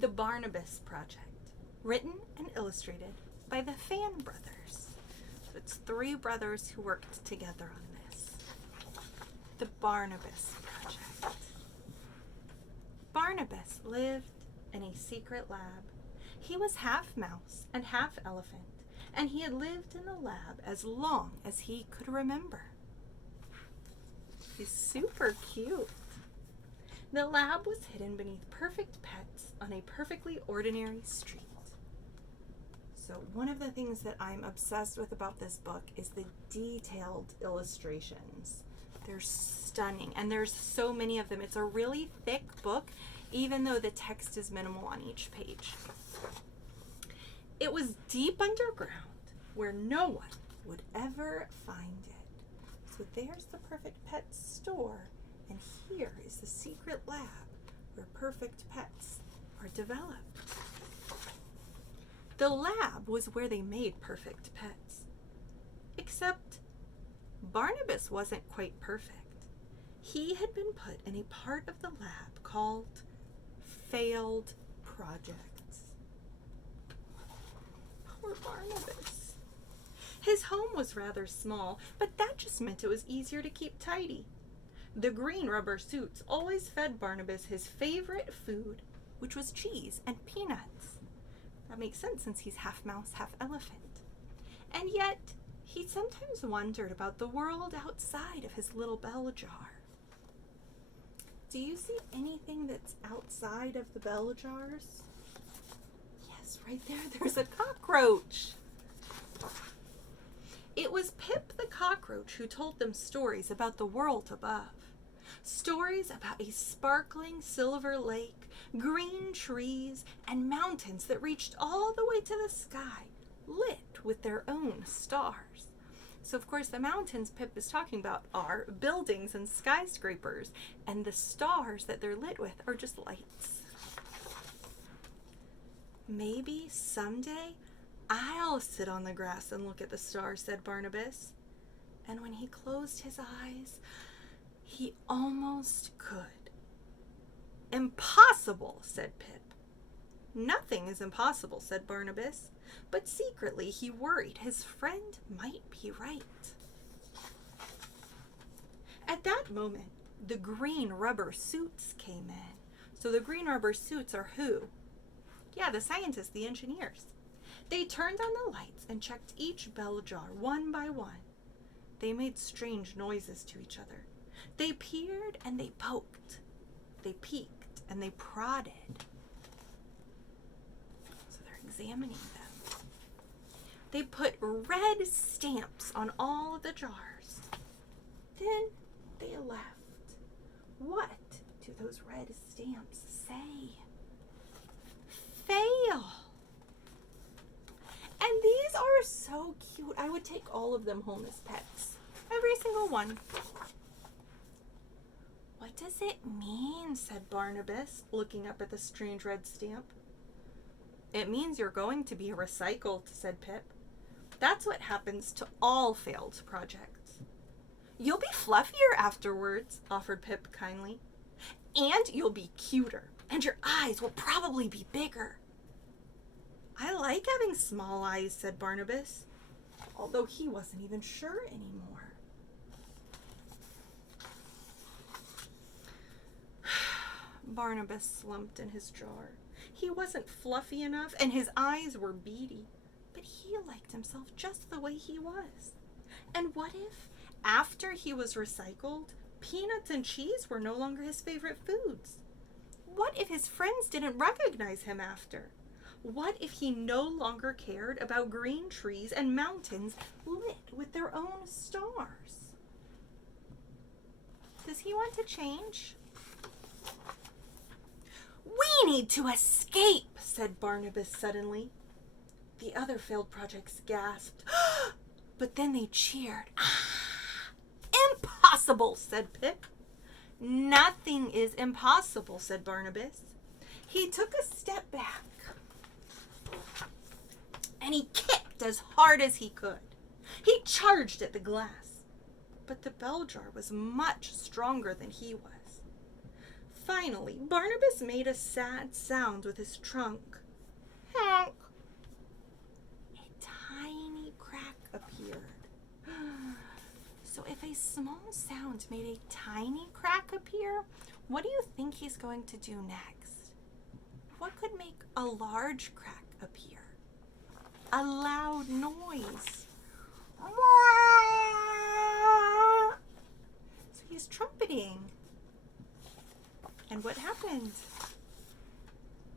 The Barnabus Project, written and illustrated by the Fan Brothers. So it's three brothers who worked together on this. The Barnabus Project. Barnabus lived in a secret lab. He was half mouse and half elephant, and he had lived in the lab as long as he could remember. He's super cute. The lab was hidden beneath perfect pets on a perfectly ordinary street. So one of the things that I'm obsessed with about this book is the detailed illustrations. They're stunning, and there's so many of them. It's a really thick book, even though the text is minimal on each page. It was deep underground where no one would ever find it. So there's the Perfect Pets store. And here is the secret lab where perfect pets are developed. The lab was where they made perfect pets. Except Barnabus wasn't quite perfect. He had been put in a part of the lab called failed projects. Poor Barnabus. His home was rather small, but that just meant it was easier to keep tidy. The green rubber suits always fed Barnabas his favorite food, which was cheese and peanuts. That makes sense since he's half mouse, half elephant. And yet, he sometimes wondered about the world outside of his little bell jar. Do you see anything that's outside of the bell jars? Yes, right there, there's a cockroach. It was Pip the cockroach who told them stories about the world above. Stories about a sparkling silver lake, green trees, and mountains that reached all the way to the sky, lit with their own stars. So, of course, the mountains Pip is talking about are buildings and skyscrapers, and the stars that they're lit with are just lights. Maybe someday I'll sit on the grass and look at the stars, said Barnabus. And when he closed his eyes, he almost could. Impossible, said Pip. Nothing is impossible, said Barnabus, but secretly he worried his friend might be right. At that moment, the green rubber suits came in. So the green rubber suits are who? Yeah, the scientists, the engineers. They turned on the lights and checked each bell jar one by one. They made strange noises to each other. They peered and they poked. They peeked and they prodded. So they're examining them. They put red stamps on all of the jars. Then they left. What do those red stamps say? Fail. And these are so cute. I would take all of them home as pets. Every single one. What does it mean? Said Barnabus, looking up at the strange red stamp. It means you're going to be recycled, said Pip. That's what happens to all failed projects. You'll be fluffier afterwards, offered Pip kindly. And you'll be cuter, and your eyes will probably be bigger. I like having small eyes, said Barnabus, although he wasn't even sure anymore. Barnabus slumped in his jar. He wasn't fluffy enough, and his eyes were beady, but he liked himself just the way he was. And what if, after he was recycled, peanuts and cheese were no longer his favorite foods? What if his friends didn't recognize him after? What if he no longer cared about green trees and mountains lit with their own stars? Does he want to change? We need to escape, said Barnabus suddenly. The other failed projects gasped, but then they cheered. Impossible, said Pip. Nothing is impossible, said Barnabus. He took a step back, and he kicked as hard as he could. He charged at the glass, but the bell jar was much stronger than he was. Finally, Barnabas made a sad sound with his trunk. Honk. A tiny crack appeared. So if a small sound made a tiny crack appear, what do you think he's going to do next? What could make a large crack appear? A loud noise. So he's trumpeting. And what happened?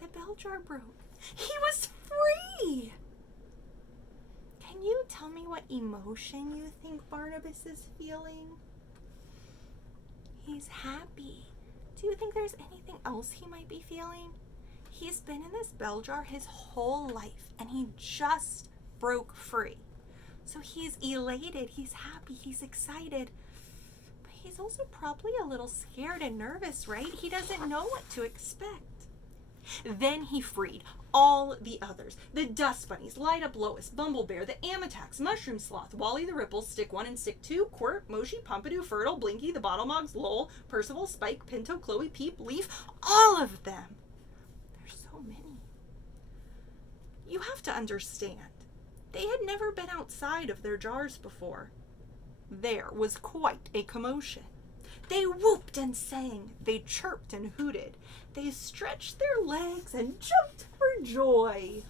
The bell jar broke. He was free! Can you tell me what emotion you think Barnabas is feeling? He's happy. Do you think there's anything else he might be feeling? He's been in this bell jar his whole life, and he just broke free. So he's elated, he's happy, he's excited. But he's also probably a little scared and nervous, right? He doesn't know what to expect. Then he freed all the others. The Dust Bunnies, Light Up Lois, Bumble Bear, the Amatacs, Mushroom Sloth, Wally the Ripples, Stick 1 and Stick 2, Quirt, Moshi, Pompidou, Fertile, Blinky, the Bottle Mogs, Lowell, Percival, Spike, Pinto, Chloe, Peep, Leaf, all of them. There's so many. You have to understand, they had never been outside of their jars before. There was quite a commotion. They whooped and sang, they chirped and hooted, they stretched their legs and jumped for joy.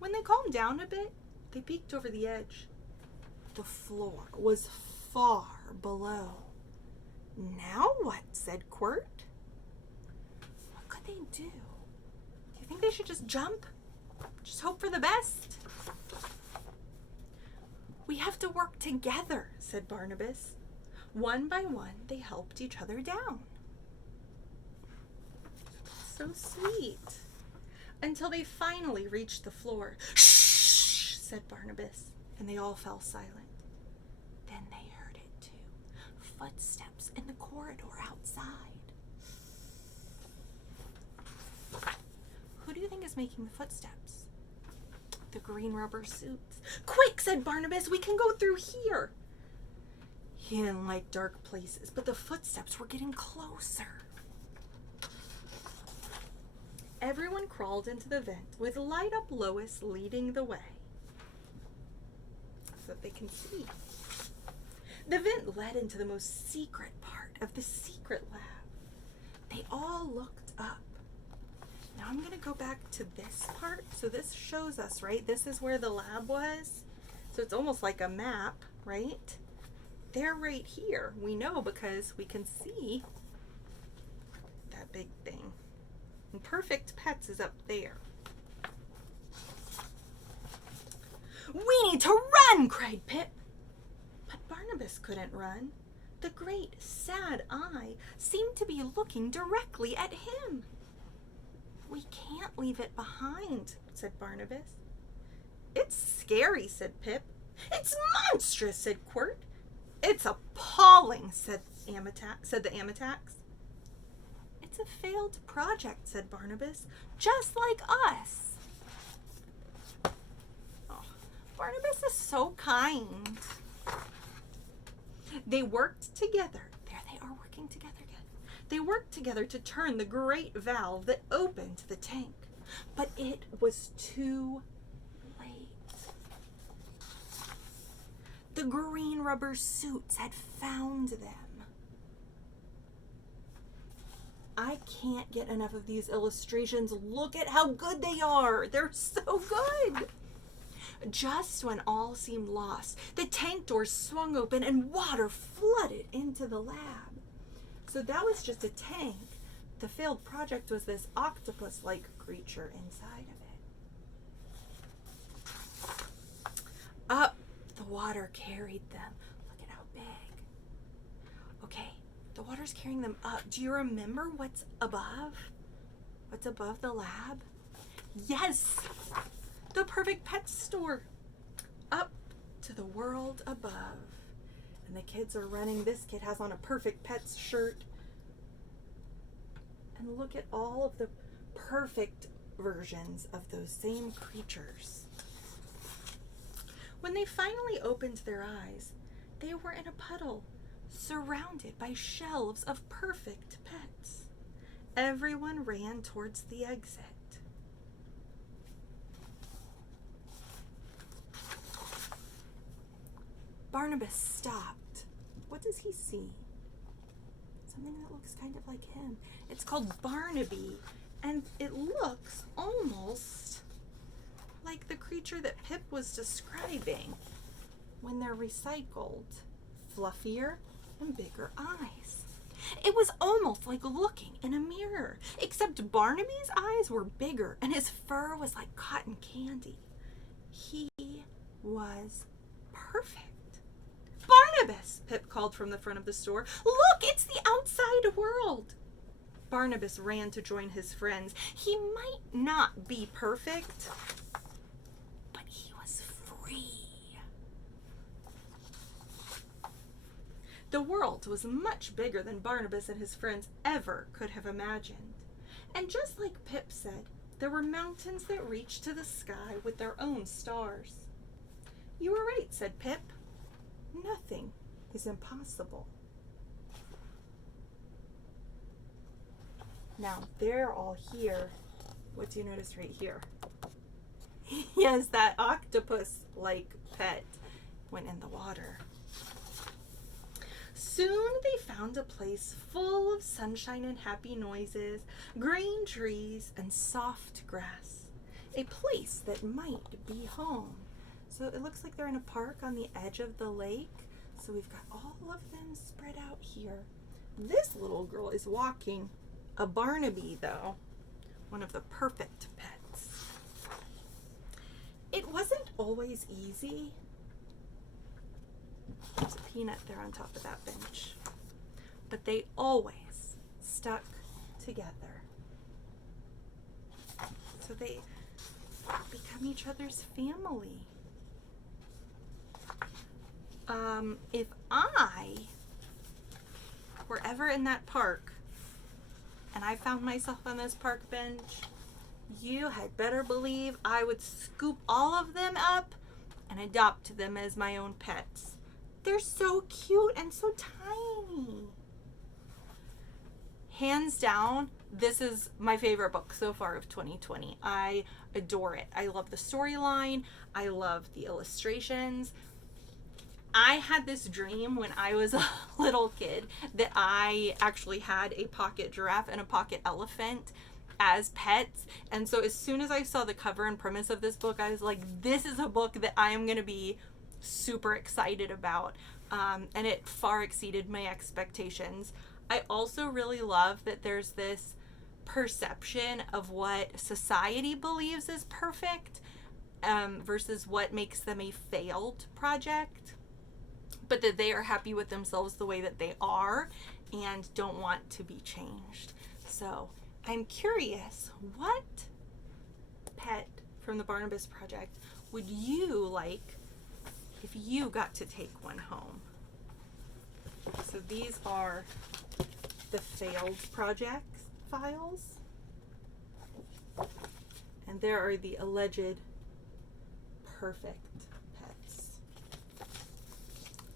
When they calmed down a bit, they peeked over the edge. The floor was far below. Now what? Said Quirt. What could they do? Do you think they should just jump? Just hope for the best? We have to work together, said Barnabas. One by one, they helped each other down. So sweet. Until they finally reached the floor. Shh, said Barnabas, and they all fell silent. Then they heard it too. Footsteps in the corridor outside. Who do you think is making the footsteps? The green rubber suits. Quick, said Barnabas, we can go through here. He didn't like dark places, but the footsteps were getting closer. Everyone crawled into the vent with Light Up Lois leading the way so that they can see. The vent led into the most secret part of the secret lab. They all looked up. Now I'm going to go back to this part. So this shows us, right? This is where the lab was. So it's almost like a map, right? They're right here. We know because we can see that big thing. And Perfect Pets is up there. We need to run, cried Pip. But Barnabas couldn't run. The great, sad eye seemed to be looking directly at him. We can't leave it behind, said Barnabas. It's scary, said Pip. It's monstrous, said Quirt. It's appalling, said the Amatacs. It's a failed project, said Barnabas, just like us. Oh, Barnabas is so kind. They worked together. There they are working together again. They worked together to turn the great valve that opened the tank. But it was too late. The green rubber suits had found them. I can't get enough of these illustrations. Look at how good they are. They're so good. Just when all seemed lost, the tank doors swung open and water flooded into the lab. So that was just a tank. The failed project was this octopus-like creature inside of it. Up the water carried them. Look at how big. Okay, the water's carrying them up. Do you remember what's above? What's above the lab? Yes! The Perfect Pet store. Up to the world above. And the kids are running. This kid has on a Perfect Pets shirt. And look at all of the perfect versions of those same creatures. When they finally opened their eyes, they were in a puddle, surrounded by shelves of perfect pets. Everyone ran towards the exit. Barnabus stopped. What does he see? Something that looks kind of like him. It's called Barnaby, and it looks almost like the creature that Pip was describing when they're recycled. Fluffier and bigger eyes. It was almost like looking in a mirror, except Barnaby's eyes were bigger and his fur was like cotton candy. He was perfect. Barnabus, Pip called from the front of the store. Look, it's the outside world. Barnabus ran to join his friends. He might not be perfect, but he was free. The world was much bigger than Barnabas and his friends ever could have imagined. And just like Pip said, there were mountains that reached to the sky with their own stars. You were right, said Pip. Nothing is impossible. Now, they're all here. What do you notice right here? Yes, that octopus-like pet went in the water. Soon they found a place full of sunshine and happy noises, green trees, and soft grass. A place that might be home. So it looks like they're in a park on the edge of the lake. So we've got all of them spread out here. This little girl is walking a Barnaby, though, one of the perfect pets. It wasn't always easy. There's a peanut there on top of that bench. But they always stuck together. So they become each other's family. If I were ever in that park and I found myself on this park bench, you had better believe I would scoop all of them up and adopt them as my own pets. They're so cute and so tiny. Hands down, this is my favorite book so far of 2020. I adore it. I love the storyline. I love the illustrations. I had this dream when I was a little kid that I actually had a pocket giraffe and a pocket elephant as pets. And so as soon as I saw the cover and premise of this book, I was like, this is a book that I am going to be super excited about. And it far exceeded my expectations. I also really love that there's this perception of what society believes is perfect versus what makes them a failed project. But that they are happy with themselves the way that they are and don't want to be changed. So I'm curious, what pet from the Barnabus Project would you like if you got to take one home? So these are the failed project files. And there are the alleged perfect pets.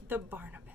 The Barnabus